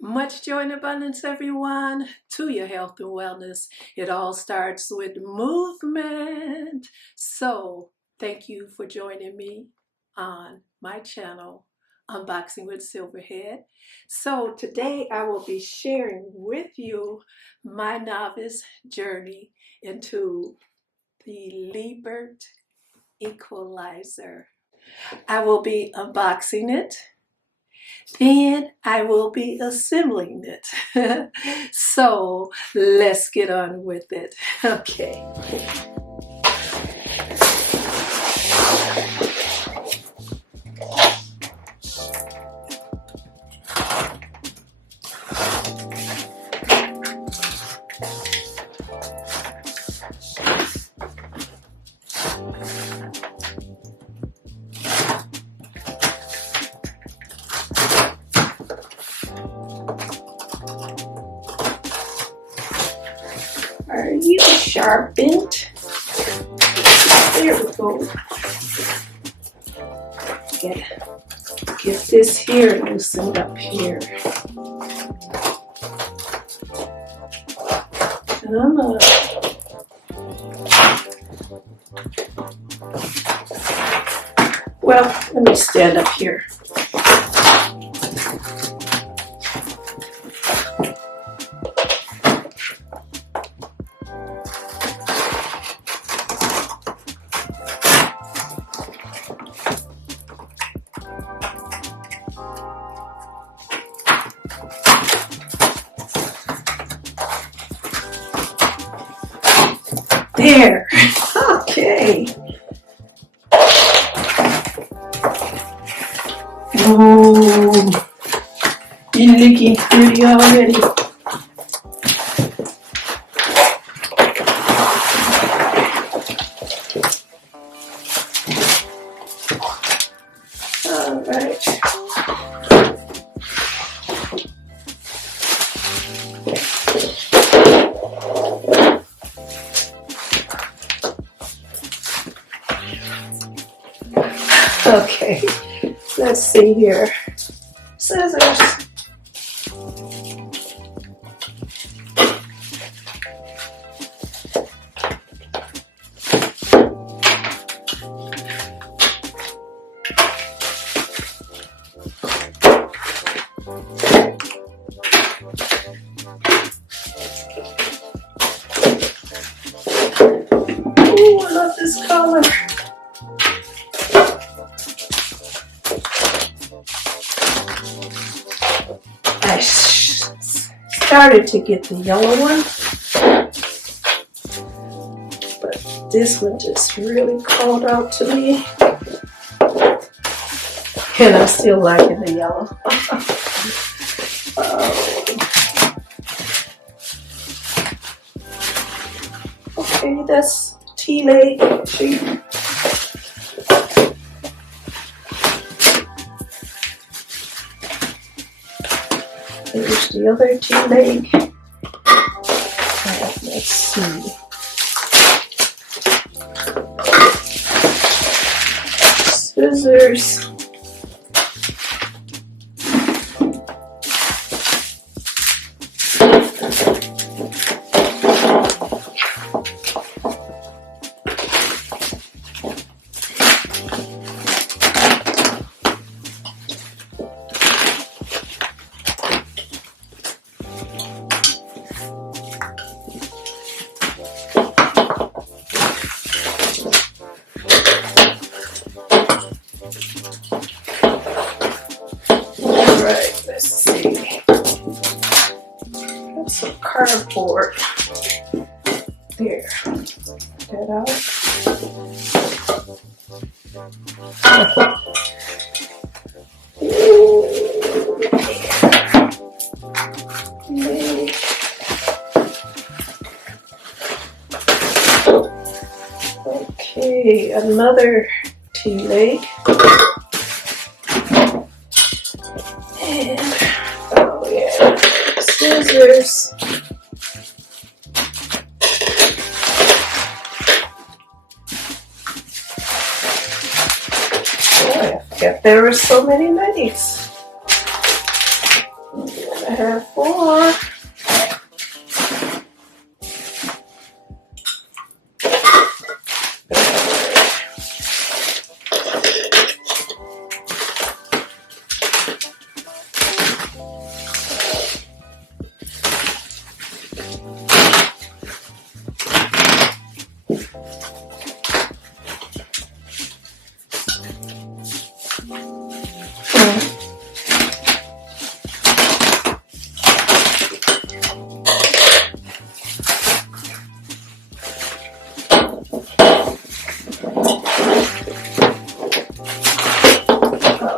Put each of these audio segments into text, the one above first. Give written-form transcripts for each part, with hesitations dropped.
Much joy and abundance, everyone, to your health and wellness. It all starts with movement. So, thank you for joining me on my channel, Unboxing with Silverhead. So, today I will be sharing with you my novice journey into the Lebert Equalizer. I will be unboxing it. Then I will be assembling it. So let's get on with it. Okay. Are you sharpened? There we go. Get this here loosened up here. Well, let me stand up here. There. Okay. Oh, you're looking pretty already. All right. Okay, let's see here. Scissors. Ooh, I love this color. I started to get the yellow one, but this one just really called out to me, and I'm still liking the yellow. Okay, that's tea leg. There's the other tea leg. Right, let's see. Scissors. Alright, let's see. Got some cardboard. There. Get out. Okay, another tea leg. And, oh yeah, scissors. Oh, I forgot there were so many legs. I Therefore,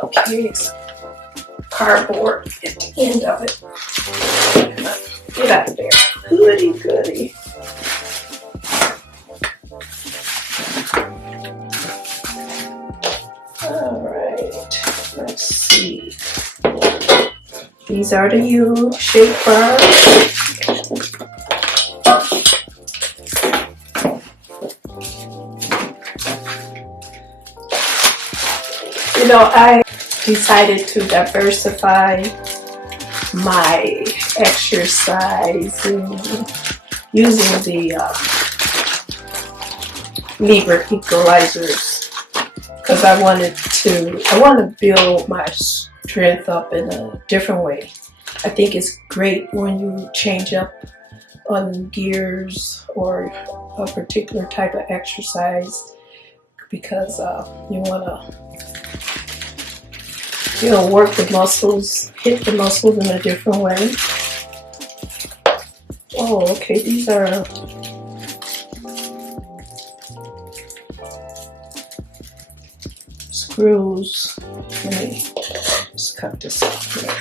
okay, it's cardboard at the end of it. Get out of there. Goody, goody. All right, let's see. These are the U-shaped bars. You know, I decided to diversify my exercise using the Lebert Equalizers because I want to build my strength up in a different way. I think it's great when you change up on gears or a particular type of exercise because you want to work the muscles, hit the muscles in a different way. Oh, okay, these are screws. Let me just cut this off here.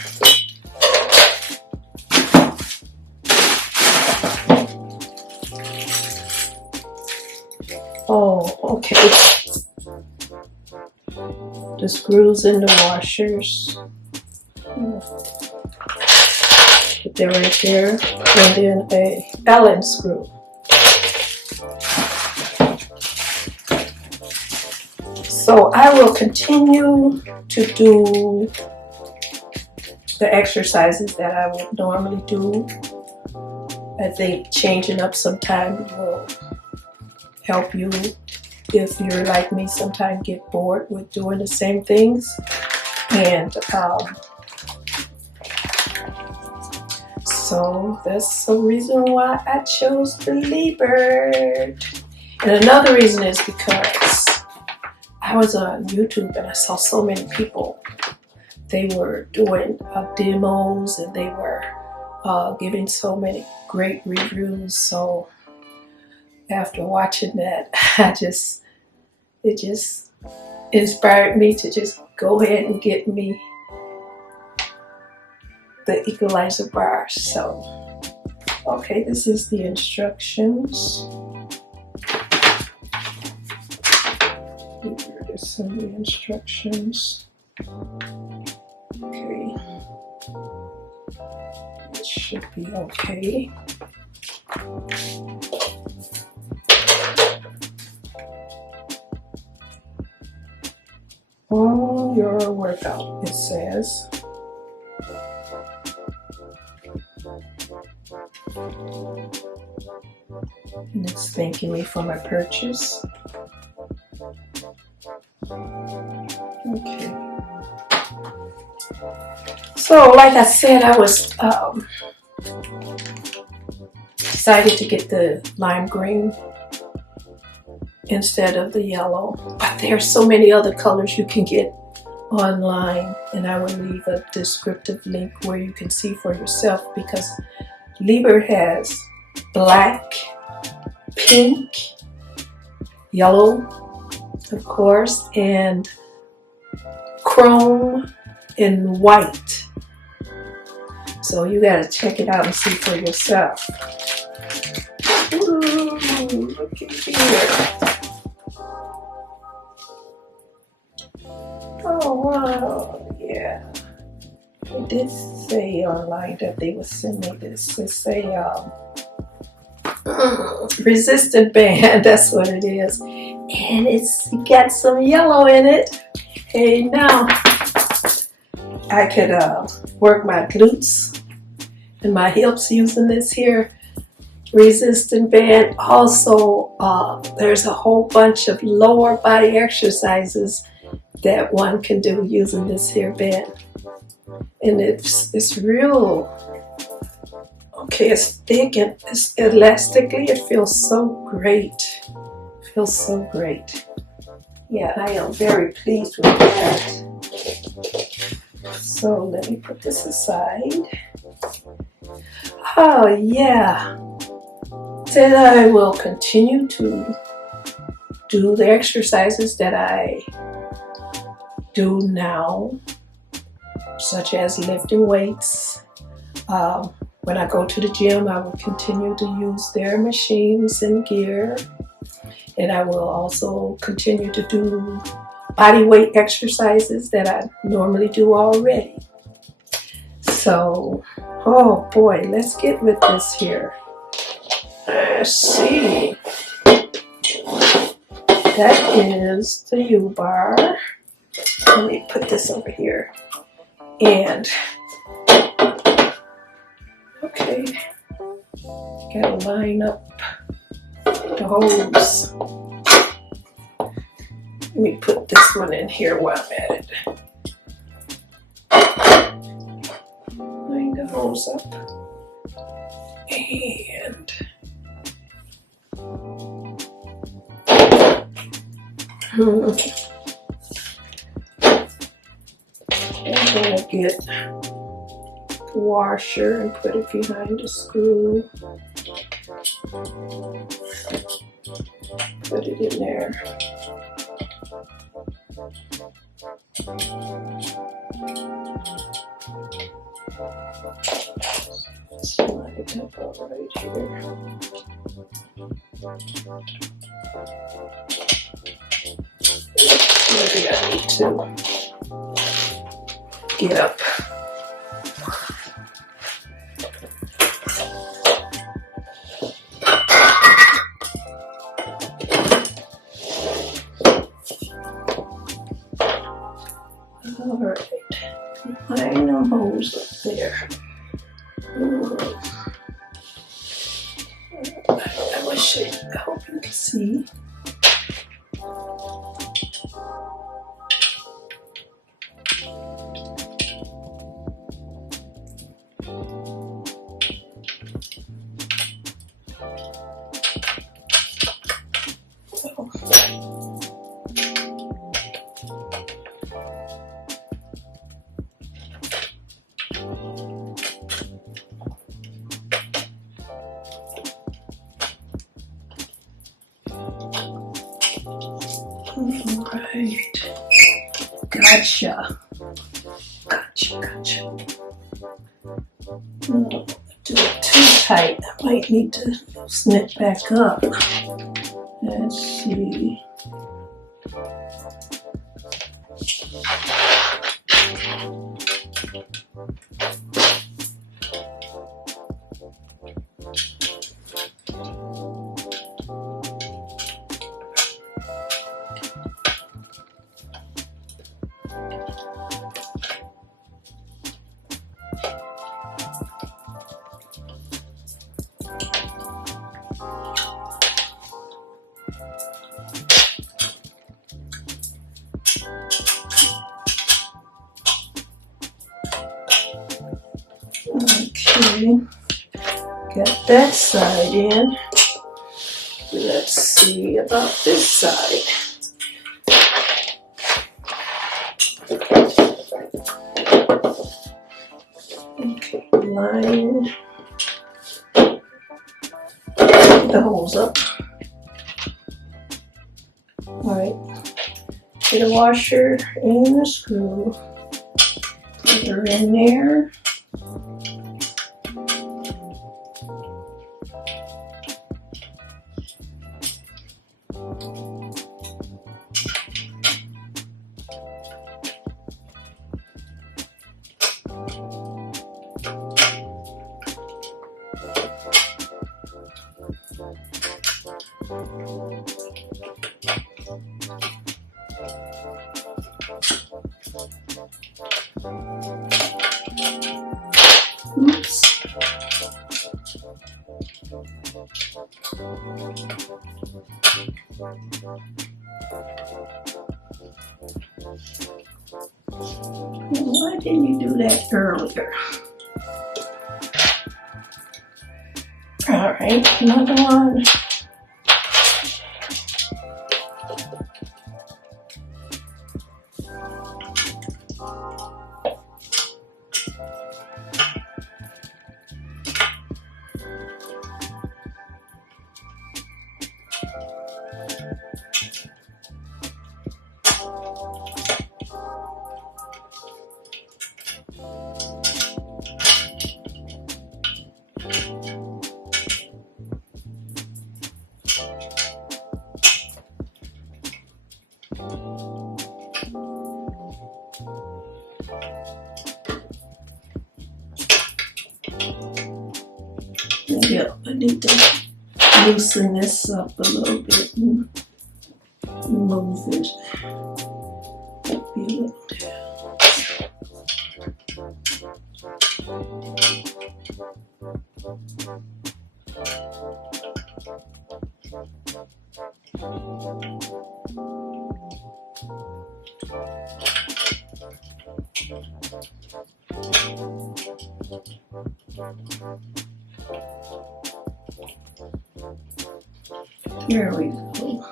Oh, okay. The screws in the washers. Put that right there. And then a Allen screw. So I will continue to do the exercises that I would normally do. I think changing up sometimes will help you if you're like me, sometimes get bored with doing the same things. And so that's the reason why I chose the Lebert. And another reason is because I was on YouTube and I saw so many people. They were doing demos and they were giving so many great reviews. So after watching that, it just inspired me to just go ahead and get me the equalizer bar. So, okay, this is the instructions. Here are some of the instructions. Okay, it should be okay. On your workout, it says. And it's thanking me for my purchase. Okay. So, like I said, I was decided to get the lime green instead of the yellow, but there are so many other colors you can get online, and I will leave a descriptive link where you can see for yourself, because Lebert has black, pink, yellow, of course, and chrome and white. So you gotta check it out and see for yourself. Ooh, look at here. Oh wow, yeah. It did say online that they would send me this. It's a resistant band, that's what it is. And it's got some yellow in it. Hey, now I could work my glutes in my hips using this here resistant band. Also, there's a whole bunch of lower body exercises that one can do using this here band. And it's real, okay, it's thick and it's elastically, it feels so great. It feels so great. Yeah, I am very pleased with that. So let me put this aside. Oh yeah. Then I will continue to do the exercises that I do now, such as lifting weights. When I go to the gym, I will continue to use their machines and gear. And I will also continue to do body weight exercises that I normally do already. So, oh boy, let's get with this here. Let's see. That is the U-bar. Let me put this over here. And, okay, gotta line up the hose. Let me put this one in here while I'm at it. Line the hose up. And I'm gonna get the washer and put it behind the screw. Put it in there. Slide it up right here. Maybe I need to get up. All right, line the hose up there. I hope you can see. Alright, gotcha. Do it too tight. I might need to loosen it back up. Let's see. Okay, got that side in. Let's see about this side. Okay, line the hose up. Alright, get a washer and a screw. Put her in there. Oops. didn't you do that earlier? All right, another one. Yep, I need to loosen this up a little bit and move it. Maybe a little bit. There we go.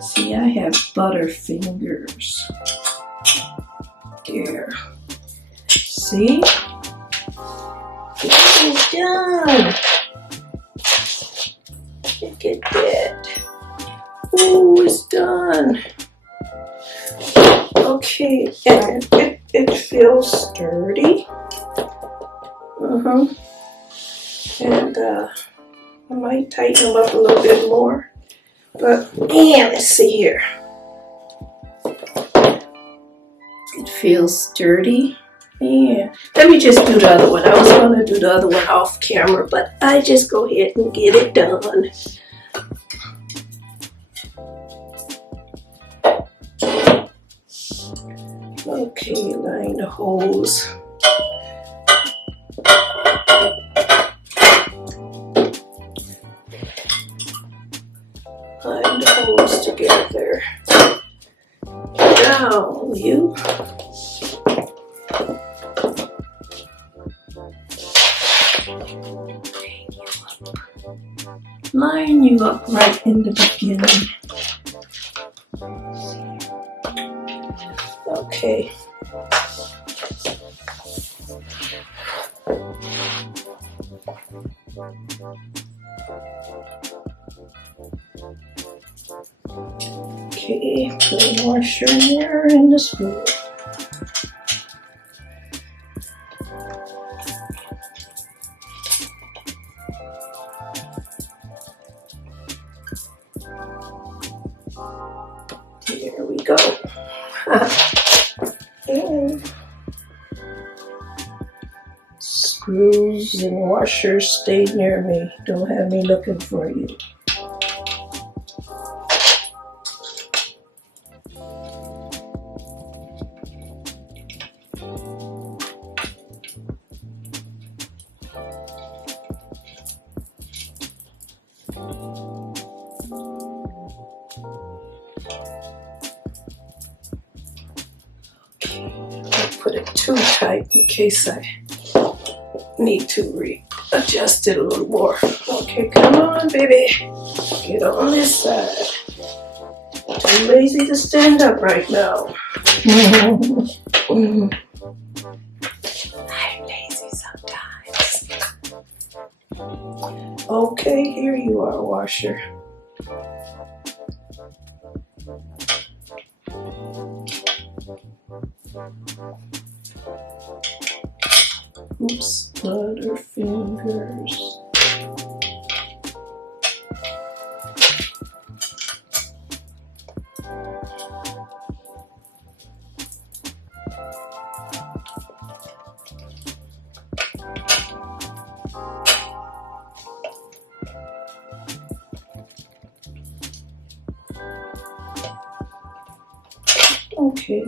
See, I have butter fingers. There. See? It is done. Look at that. Oh, it's done. Okay, and it feels sturdy. And I might tighten them up a little bit more. But yeah, let's see here. It feels sturdy. Yeah. Let me just do the other one. I was going to do the other one off camera, but I just go ahead and get it done. Okay, line the holes. Line the holes together. Down, you. Line you up right in the beginning. Okay. Okay, put a washer in there and the screw. There we go. And screws and washers stay near me. Don't have me looking for you. Put it too tight in case I need to readjust it a little more. Okay, come on, baby. Get on this side. Too lazy to stand up right now. I'm lazy sometimes. Okay, here you are, washer. Oops, butter fingers. Okay.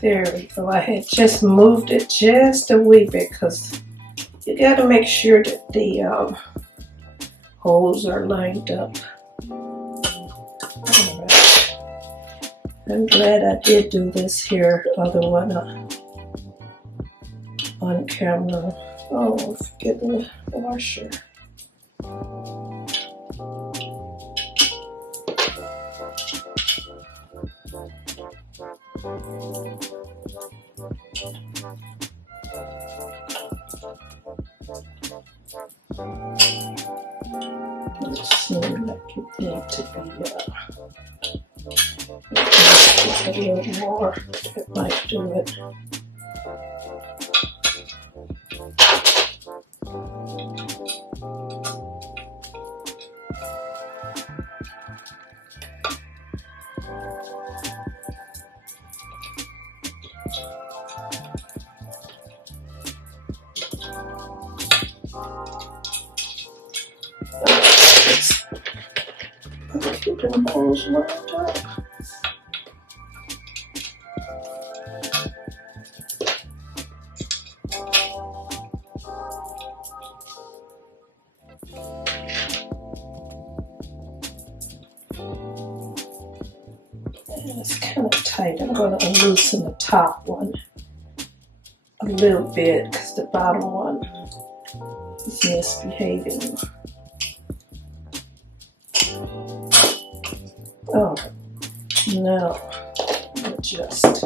There we go. I had just moved it just a wee bit because you got to make sure that the holes are lined up. Alright. I'm glad I did do this here other one on camera. Oh, forget the washer. It seems like it needs to be a little more. It might do it. Keep them holes lined up. It's kind of tight. I'm going to loosen the top one a little bit because the bottom one is misbehaving. Oh, now adjust.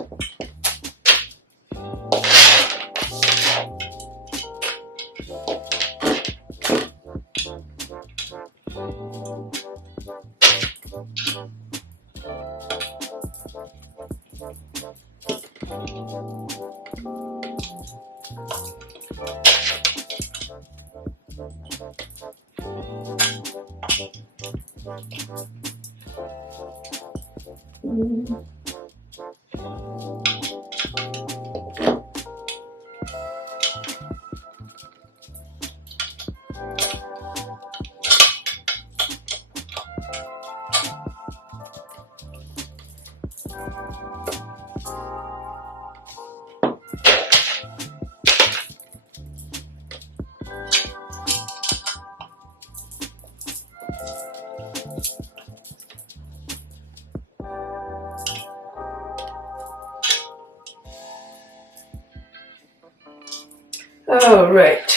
All right.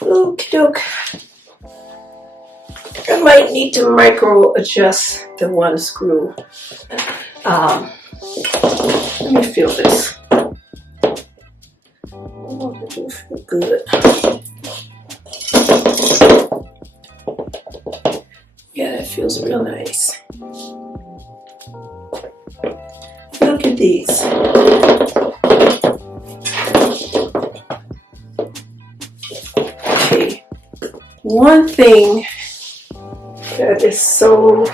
Okie doke. I might need to micro adjust the one screw. Let me feel this. Oh, it do feel good. Yeah, that feels real nice. Look at these. Okay, one thing that is so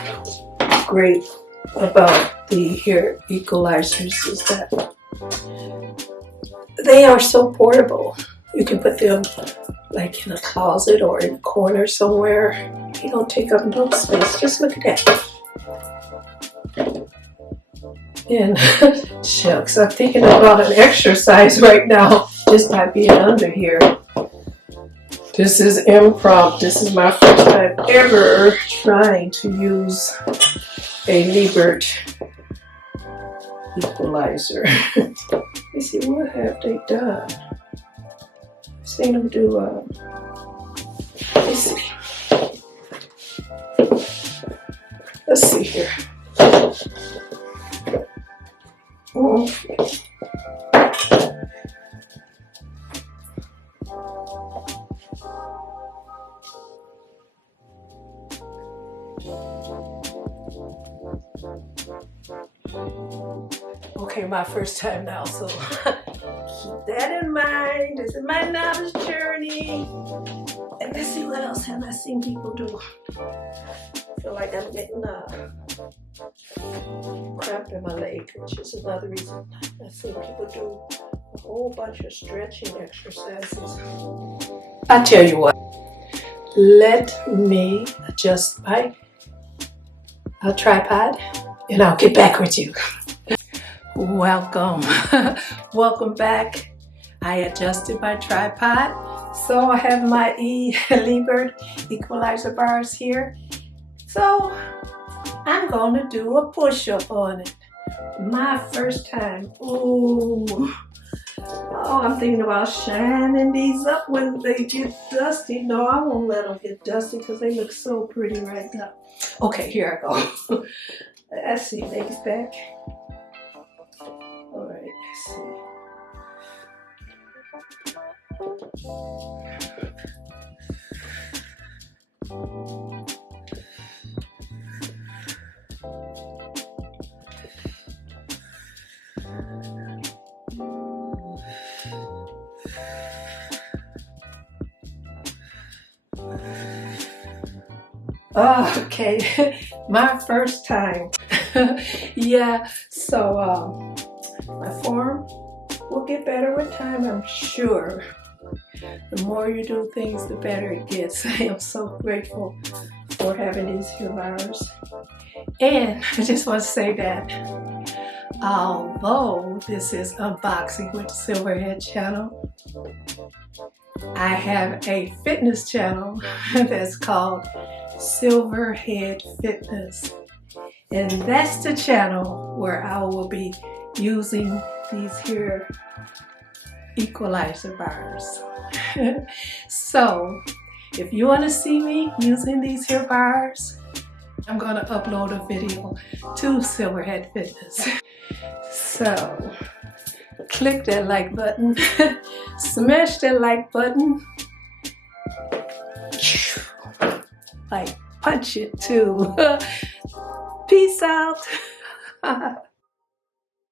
great about the hair equalizers is that they are so portable. You can put them like in a closet or in a corner somewhere. They don't take up no space. Just look at that. And shucks, I'm thinking about an exercise right now just by being under here. This is impromptu. This is my first time ever trying to use a Lebert Equalizer. Let's see, what have they done? I've seen them do, let's see. Let's see here. Okay. Okay, my first time now, so keep that in mind. This is my novice journey. And let's see what else have I seen people do. I feel like I'm getting cramp in my leg, which is another reason I've seen people do a whole bunch of stretching exercises. I tell you what, let me adjust my tripod and I'll get back with you. Welcome. Welcome back. I adjusted my tripod, so I have my Lebert Equalizer bars here. So I'm going to do a push-up on it. My first time. Ooh. Oh, I'm thinking about shining these up when they get dusty. No, I won't let them get dusty because they look so pretty right now. Okay, here I go. Let's see, legs back. All right, let's see. Oh, okay, my first time. Yeah, so my form will get better with time, I'm sure. The more you do things, the better it gets. I am so grateful for having these here bars. And I just want to say that although this is Unboxing with the Silverhead channel, I have a fitness channel that's called Silverhead Fitness. And that's the channel where I will be using these here equalizer bars. So if you want to see me using these here bars, I'm going to upload a video to Silverhead Fitness. So click that like button, smash that like button, like punch it too. Peace out.